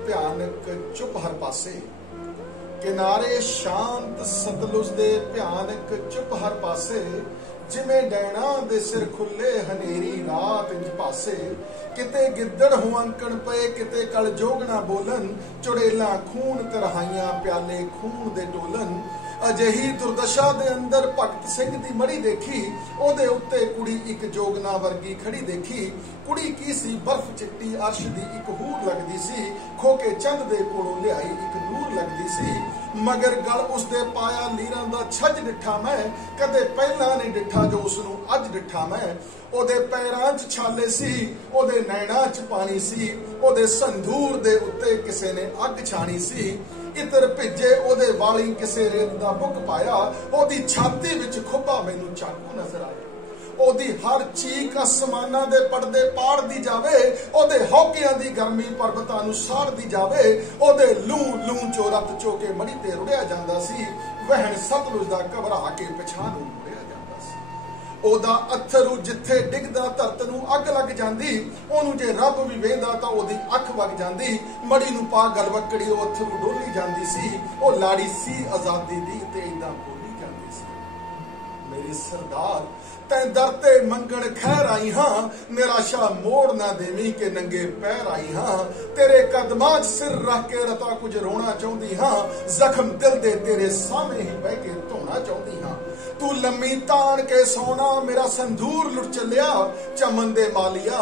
भयानक चुप हर पासे, किनारे शांत सतलुज दे भयानक चुप हर पासे, जिमें डैणा दे सिर खुले हनेरी रात इंज पासे, किते गिद्दड़ हुआंकण पे किते कल जोगना बोलन, चुड़ेला खून तरहाइयां प्याले खून दे टोलन। अजिही दुर्दशा दे अंदर भगत सिंह दी मड़ी देखी, ओदे उत्ते कुड़ी एक जोगना वर्गी खड़ी देखी। कुड़ी की सी बर्फ चिट्टी अर्श दी एक हूर लगदी सी, खोके चंद दे कोलों लियाई एक नूर लगदी सी। मगर गल उसदे पाया लीरां दा छज डिठा मैं, कदे पहला नहीं डिठा जो उसनू अज डिठा मैं। ओदे पैरां च छाले सी, ओदे नैणां च पानी सी, ओदे संधूर दे उत्ते किसे ने अग छाणी सी। इतर भिजे ओदे वाली किसे रेत दा बुक पाया, ओदी छाती विच खुब्बा मैनू चाकू नजर आया। ओदी हर चीक आसमानां दे पड़दे पाड़ दी जावे, ओदे हौकियां दी गर्मी पर्वतां नू साड़ दी जावे। ओदे लू लू चो रत चो के मड़ी ते रुड़िया जांदा सी, वहन सतलुज दा घबरा के पिछां नू मुड़िया जांदा सी। ओदा अथरू जिथे डिगदा धरत नू अग लग जांदी, ओनू जे रब भी वेंदा तां ओदी अख वग जांदी। मड़ी नू पा गल वकड़ी ओ अथरू डोली जांदी सी, ओ लाड़ी सी आजादी दी ते इदां बोली जांदी सी। मेरे सरदार तैं दर ते मंगण खैर आई हां, निराशा मोड़ ना देवी के नंगे पैर आई हां। तेरे कदमां च सिर रख के रता कुछ रोना चाहती हां, जख्म दिल दे तेरे सामने ही बह के धोना चाहती हां। तू लम्मी तान के सोना मेरा संधूर लुट चलिया, चमन दे मालिया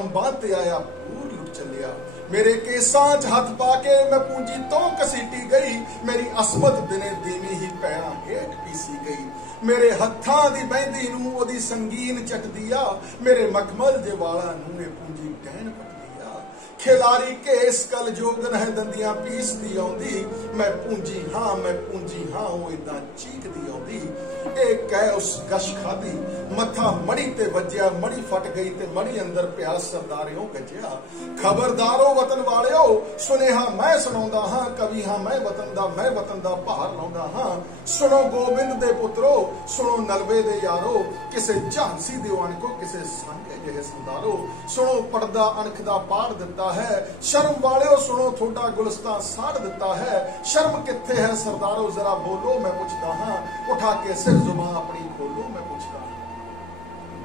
अंबां ते आया पूर लुट चलिया। मेरे केसां च हथ पाके मैं पूंजी तो कसीटी गई, मेरी असमत दिने दीवी ही पैरां हेठ पीसी गई। मेरे हत्थां दी बहंदी नू ओदी संगीन चट दिया, मेरे मखमल दे वाला नू ए पूंजी गहन पट दिया। खिलारी केस कल जोगन है दंदियां पीस दी आउंदी, मैं पूंजी हां ओ इदां चीक दी आउंदी। ए कह उस गश खादी मथा मड़ी ते वज्जिया, मड़ी फट गई ते मड़ी अंदर पिया सरदारियों गज्जिया। खबरदारो वतन वालियो सुनेहा मैं सुनाउंदा हां, कवि हां मैं वतन दा भार लाउंदा हां। सुनो गोबिंद दे पुत्रो सुनो नलवे दे यारो, किसे झांसी दे अणको किसे सांगे जिहे संदारो। सुनो पड़दा अणख दा पाड़ दिता है, शर्म वालियो सुनो थोड़ा गुलस्तान साड़ दिता है। शर्म कित्थे है सरदारो जरा बोलो मैं पुछदा हां, उठा के सिर जुबान अपनी खोलो मैं पुछदा हां।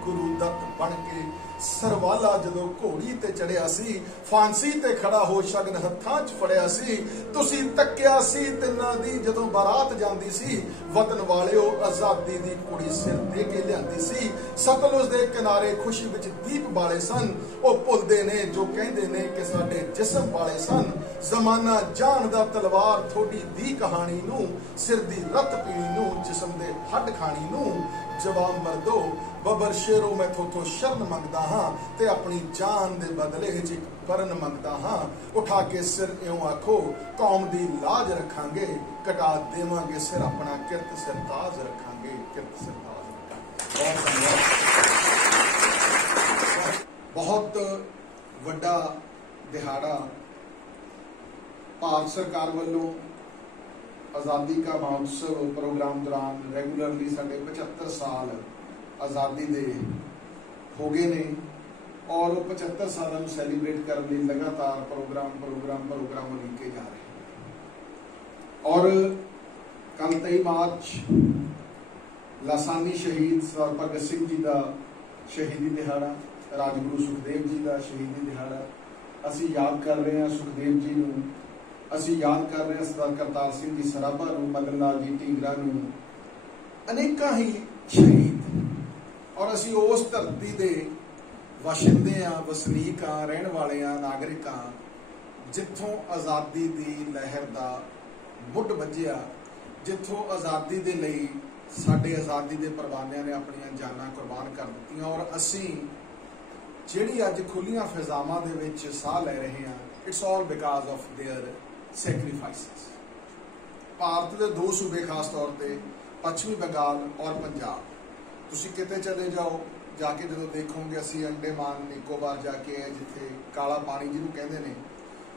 गुरु दत्त बन के सरवाला जदों घोड़ी ते चढ़िया सी, फांसी ते खड़ा हो शगन हत्थां च फड़िया सी। तुसी तक्किया सी तिन्नां दी जदों बारात जांदी सी, वतन वालियो आजादी दी कुड़ी सिर दे के लियांदी सी। सतलुज दे किनारे खुशी विच दीप बाले सन, ओ भुलदे ने जो कहंदे ने कि साडे जिस्म वाले सन। जमाना जानदा तलवार थोड़ी दी कहानी नू, सिर दी रत पीनी नू जिस्म दे हड्ड खानी नू। जवाब मर्दो बबर शेरो मैं थोथों शरण मंगदा हां, ते अपनी जान दे बदले च एक परन मंगदा हां। उठा के सिर इउं आखो कौम दी लाज रखांगे, कटा देवांगे सिर अपना किरत सरताज रखांगे, किरत सरताज रखांगे। बहुत वड्डा दिहाड़ा भारत सरकार वालों आज़ादी का महोत्सव प्रोग्राम दौरान रेगूलरली साढ़े 75 साल आज़ादी दे हो गए ने, और वो 75 साल सैलीब्रेट करने लिए लगातार प्रोग्राम लिखे जा रहे हैं। और कल 23 मार्च लासानी शहीद सरदार भगत सिंह जी का शहीदी दिहाड़ा, राजगुरु सुखदेव जी का शहीदी दिहाड़ा असी याद कर रहे हैं। सुखदेव जी नूं असी याद कर रहे हैं, सरदार करतार सिंह जी सराभा नूं, मदन लाल जी ढींगरा नूं, अनेकां ही शहीद। और असी उस धरती दे वाशिंदे हाँ, वसनीक हाँ, रहण वाले हाँ, नागरिक हाँ, जिथों आज़ादी दी लहर दा मुੱਢ ਵੱਜਿਆ, जिथों आज़ादी दे लई साडे आज़ादी दे परवानियां ने अपनी जानां कुर्बान कर दित्तियां। और असी जिहड़ी अज खुलियां फिजावां दे विच साह लै रहे हैं, it's all because of their sacrifices. Bharat के 2 सूबे खास तौर पर पश्चिमी बंगाल और पंजाब, तुसी किते चले जाओ, जाके जो देखोगे असी अंडेमान निकोबार जाके है जिथे काला पानी जिन्हों कहते हैं,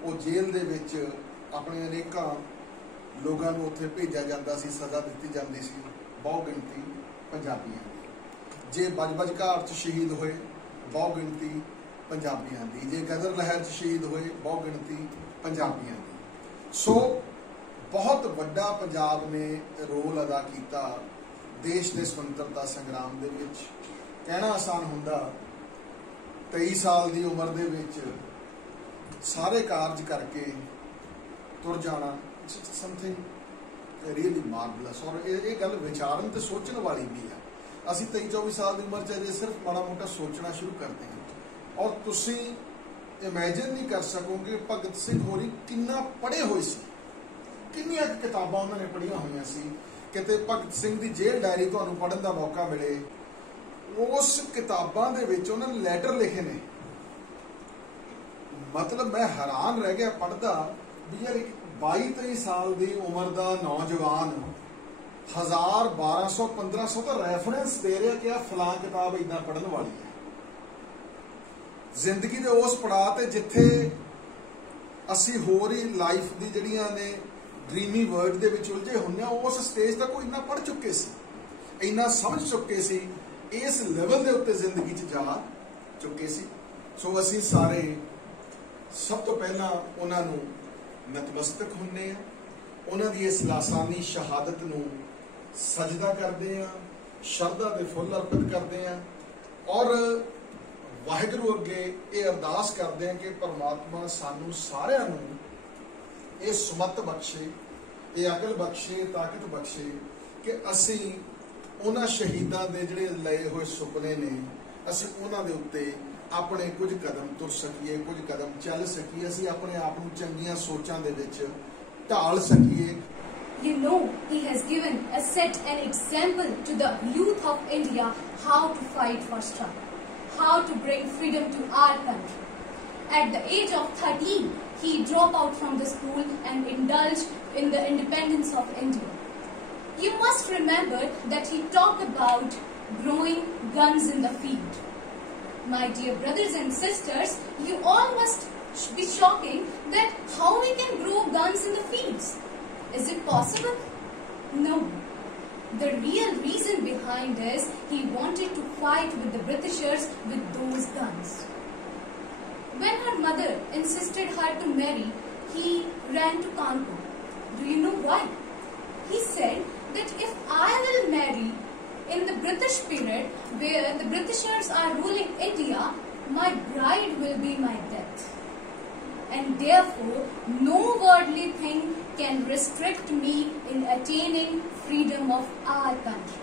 वो जेल दे विच अपने अनेकों लोगों को उत्थे भेजा जाता सी, सज़ा दी जाती सी, बहु गिनती पंजाबियों की। जे बज घाट च शहीद होए बहु गिनती पंजाबियों की, जे गदर लहर च शहीद होए बहु गिनती पंजाबियों की। सो बहुत वड्डा पंजाब ने रोल अदा किया देश के स्वतंत्रता संग्राम दे विच। कहना आसान हुंदा 23 साल की उम्र दे विच सारे कार्य करके तुर जाना, समथिंग रियली मार्वलस। और ये गल विचारन ते सोचने वाली भी है। असी 23-24 साल की उम्र च सिर्फ माड़ा मोटा सोचना शुरू करते हैं, और तुसी इमेजिन नहीं कर सकोगे भगत सिंह होरी कितना पढ़े हुए सी, कितनियां किताबां उन्होंने पढ़िया हुई सी। किते भगत सिंह की जेल डायरी तुहानूं पढ़न का मौका मिले, उस किताबां दे विच उन्होंने लैटर लिखे ने। मतलब मैं हैरान रह गया पढ़दा भी यार 22-23 साल की उम्र का नौजवान 1000, 1200, 1500 का रेफरेंस दे रहा कि आ फलां किताब इदा पढ़न वाली है। जिंदगी के उस पड़ाव ते जिथे असी होर ही लाइफ की जड़ियां ने ड्रीमी वर्ल्ड दे विच उलझे हुंदे आ, उस स्टेज तक वो इन्ना पढ़ चुके सी, इन्ना समझ चुके सी, इस लेवल के उत्ते जिंदगी च जा चुके सी। सो असी सारे सब तो पहला उन्होंने नतमस्तक हुंदे आ, उन्हां दी इस लासानी शहादत नूं सजदा करते हैं, शरधा के फुल अर्पित करते हैं, और वाहिगुरू अगे ये अरदास करते हैं कि परमात्मा सानू सारिआं नूं ये सुमत बख्शे, ये अकल बख्शे, ताकत बख्शे कि असी उन्हां शहीदां दे जिहड़े लए हुए सुपने ने असी उन्हां दे उत्ते अपने कुछ कदम तुर सकीए, कुछ कदम चल सकीए, असी अपने आप नूं चंगियां सोचां दे विच ढाल सकीए। You know, he has set an example to the youth of India how to fight for struggle, how to bring freedom to our country. At the age of 13, he dropped out from the school and indulged in the independence of India. You must remember that he talked about growing guns in the field. My dear brothers and sisters, you all must be shocking that how we can grow guns in the fields. Is it possible? No. The real reason behind is he wanted to fight with the Britishers with those guns. When her mother insisted her to marry, he ran to Kanpur. Do you know why? He said that if I will marry in the British period where the Britishers are ruling India, my bride will be my death. And therefore, no worldly thing can restrict me in attaining freedom of our country.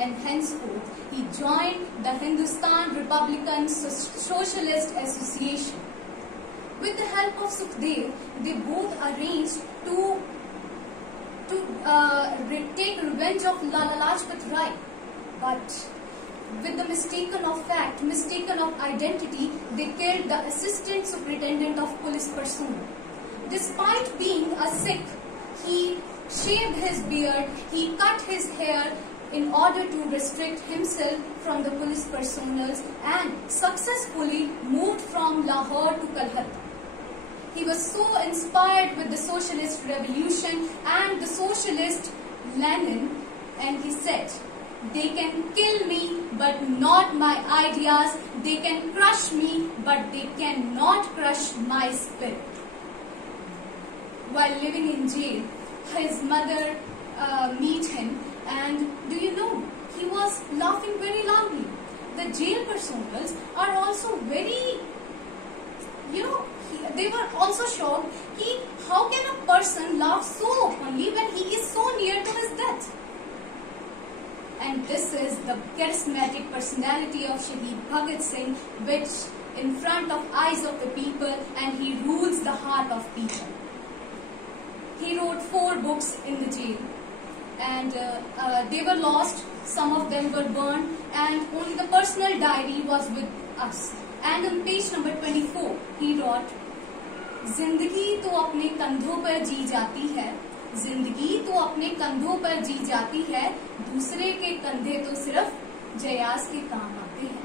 And henceforth, he joined the Hindustan Republican Socialist Association. With the help of Sukhdev, they both arranged to take revenge of Lala Lajpat Rai. But with the mistaken of identity, they killed the assistant superintendent of police personnel. Despite being a Sikh, he shaved his beard, he cut his hair in order to restrict himself from the police personnel and successfully moved from Lahore to Calcutta. He was so inspired with the socialist revolution and the socialist Lenin, and he said, "They can kill me, but not my ideas. They can crush me, but they cannot crush my spirit." While living in jail, his mother met him, and do you know, he was laughing very loudly. The jail personnel are also very, they were also shocked. How can a person laugh so openly when he is so near to his death? And this is the charismatic personality of Shaheed Bhagat Singh, which in front of eyes of the people, and he rules the heart of people. He wrote 4 books in the jail, and they were lost. Some of them were burned, and only the personal diary was with us. And on page number 24, he wrote, "जिंदगी तो अपने कंधों पर जी जाती है, जिंदगी तो अपने कंधों पर जी जाती है, दूसरे के कंधे तो सिर्फ जयास के काम आते हैं."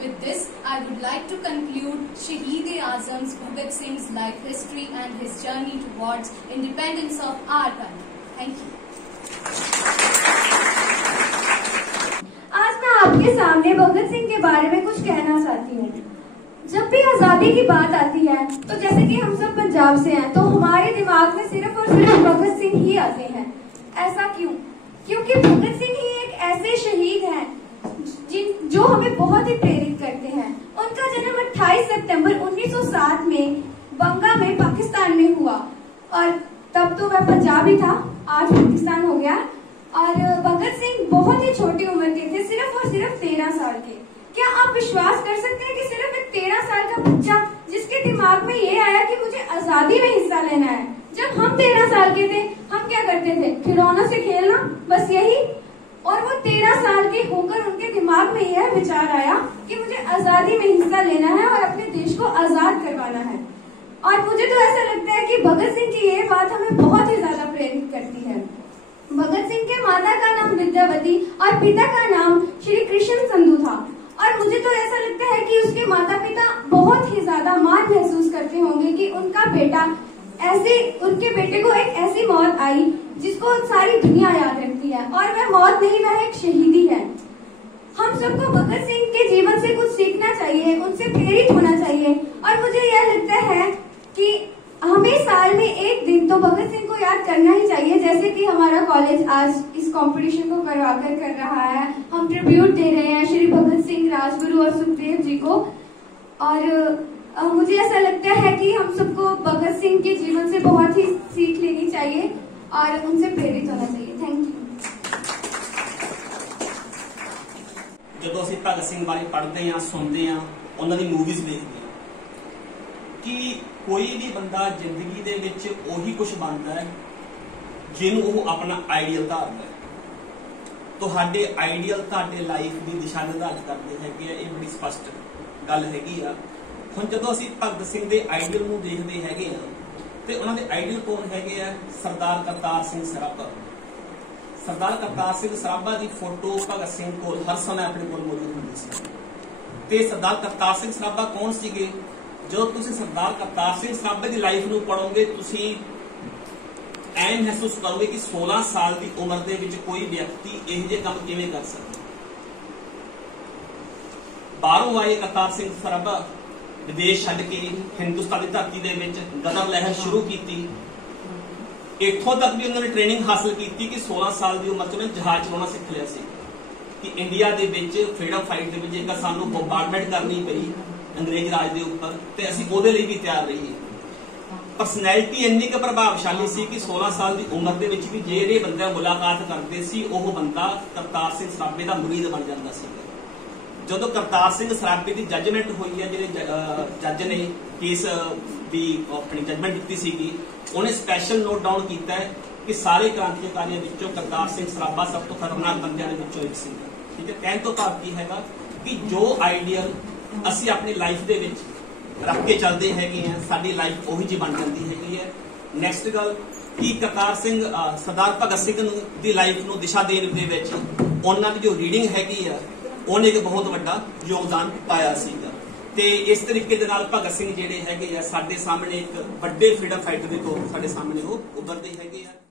With this, I would like to conclude Shaheed-e-Azam's Bhagat Singh's life history and his journey towards independence of our country. Thank you. आज मैं आपके सामने भगत सिंह के बारे में कुछ कहना चाहती हूँ। जब भी आजादी की बात आती है तो जैसे कि हम सब पंजाब से हैं तो हमारे दिमाग में सिर्फ और सिर्फ भगत सिंह ही आते हैं। ऐसा क्यों? क्योंकि भगत सिंह ही एक ऐसे शहीद हैं जो हमें बहुत ही प्रेरित करते हैं। उनका जन्म 28 सितंबर 1907 में बंगा में पाकिस्तान में हुआ और तब तो वह पंजाब ही था, आज पाकिस्तान हो गया। और भगत सिंह बहुत ही छोटी उम्र के थे, सिर्फ और सिर्फ 13 साल के। क्या आप विश्वास कर सकते हैं कि सिर्फ एक 13 साल का बच्चा जिसके दिमाग में ये आया कि मुझे आजादी में हिस्सा लेना है। जब हम 13 साल के थे हम क्या करते थे? खिलौनों से खेलना, बस यही। और वो 13 साल के होकर उनके दिमाग में यह विचार आया कि मुझे आजादी में हिस्सा लेना है और अपने देश को आजाद करवाना है। और मुझे तो ऐसा लगता है कि भगत सिंह की ये बात हमें बहुत ही ज्यादा प्रेरित करती है। भगत सिंह के माता का नाम विद्यावती और पिता का नाम श्री कृष्ण संधू था। और मुझे तो ऐसा लगता है कि उसके माता पिता बहुत ही ज्यादा मान महसूस करते होंगे कि उनके बेटे को एक ऐसी मौत आई जिसको सारी दुनिया याद रखती है, और वह मौत नहीं, वह एक शहीदी है। हम सबको भगत सिंह के जीवन से कुछ सीखना चाहिए, उनसे प्रेरित होना चाहिए। और मुझे यह लगता है कि हमें साल में एक दिन तो भगत सिंह को याद करना ही चाहिए, जैसे कि हमारा कॉलेज आज इस कंपटीशन को करवाकर कर रहा है। हम ट्रिब्यूट दे रहे हैं श्री भगत सिंह, राजगुरु और सुखदेव जी को। और मुझे ऐसा लगता है कि हम सबको भगत सिंह के जीवन से बहुत ही सीख लेनी चाहिए और उनसे प्रेरित होना चाहिए। Thank you. ਜਦੋਂ ਅਸੀਂ ਭਗਤ ਸਿੰਘ ਬਾਰੇ ਪੜ੍ਹਦੇ ਹਾਂ, ਸੁਣਦੇ ਹਾਂ, ਉਹਨਾਂ ਦੀ ਮੂਵੀਜ਼ ਦੇਖਦੇ ਹਾਂ ਕਿ ਕੋਈ ਵੀ ਬੰਦਾ ਜ਼ਿੰਦਗੀ ਦੇ ਵਿੱਚ ਉਹੀ ਕੁਝ ਬਣਦਾ ਹੈ ਜਿਹਨੂੰ ਉਹ ਆਪਣਾ ਆਈਡੀਅਲ ਧਾਰਦਾ ਹੈ। ਤੁਹਾਡੇ ਆਈਡੀਅਲ ਤੁਹਾਡੇ ਲਾਈਫ ਦੀ ਦਿਸ਼ਾ ਨਿਰਧਾਰਿਤ ਕਰਦੇ ਹੈਗੇ ਆ, ਇਹ ਬੜੀ ਸਪਸ਼ਟ ਗੱਲ ਹੈਗੀ ਆ। ਹੁਣ ਜਦੋਂ ਅਸੀਂ ਭਗਤ ਸਿੰਘ ਦੇ ਆਈਡੀਅਲ ਨੂੰ ਦੇਖਦੇ ਹੈਗੇ ਆ ਤੇ ਉਹਨਾਂ ਦੇ ਆਈਡੀਅਲ ਕੌਣ ਹੈਗੇ ਆ? ਸਰਦਾਰ ਕਰਤਾਰ ਸਿੰਘ ਸਰਾਭਾ। सरदार करतार सिंह सराभा की फोटो भगत सिंह को हर समय अपने को मौजूद होंगी सी। ते सरदार करतार सिंह सराभा कौन सीगे? जो तुसी सरदार करतार सिंह सराभा की लाइफ नूं पढ़ोगे तुसी ऐन महसूस करोगे कि 16 साल की उम्र दे विच कोई व्यक्ति इहो जिहे काम किवें कर सकदा। बाहरों आए करतार सिंह सराभा विदेश छड्ड के हिंदुस्तान की धरती दे विच गदर लहर शुरू की। इत्थों तक भी उन्होंने ट्रेनिंग हासिल की कि 16 साल की उम्र च उन्होंने जहाज चलाना सीख लिया सी कि इंडिया दे विच फ्रीडम फाइट दे विच जेकर सानू बॉम्बार्डमेंट करनी पई अंग्रेज राज दे उपर ते असीं ओहदे लई भी तैयार रहीए। परसनैलिटी इन्नी क प्रभावशाली सी कि 16 साल की उम्र दे विच भी जेहड़े बंदे मुलाकात करते सी ओह बंदा करतार सिंह सराभे दा मुरीद बन जांदा सी। जदों करतार सिंह सराभे की जजमेंट हुई है, जिहड़े जज ने केस की अपनी जजमेंट दी सीगी, उन्हें स्पैशल नोट डाउन किया है कि सारे क्रांतिकारियों विचों करतार सिंह सराभा सब तो खतरनाक बंदियां दे विचों एक सी। ठीक है, कहने तो भाव की हैगा कि जो आइडियल असीं अपनी लाइफ दे विच रख के चलते हैगे हैं, साडी लाइफ उही जी बन जाती हैगी है। नैक्सट गल कि करतार सिंह सरदार भगत सिंह दी लाइफ नूं दिशा देण दे विच उन्हां दी जो रीडिंग हैगी है उन्हें एक बहुत वड्डा योगदान पाया सीगा। ते इस तरीके दे नाल भगत सिंह जिहड़े हैगे आ साडे सामने एक वड्डे फ्रीडम फाइटर दे तौर साडे सामने वो उभरदे हैगे आ।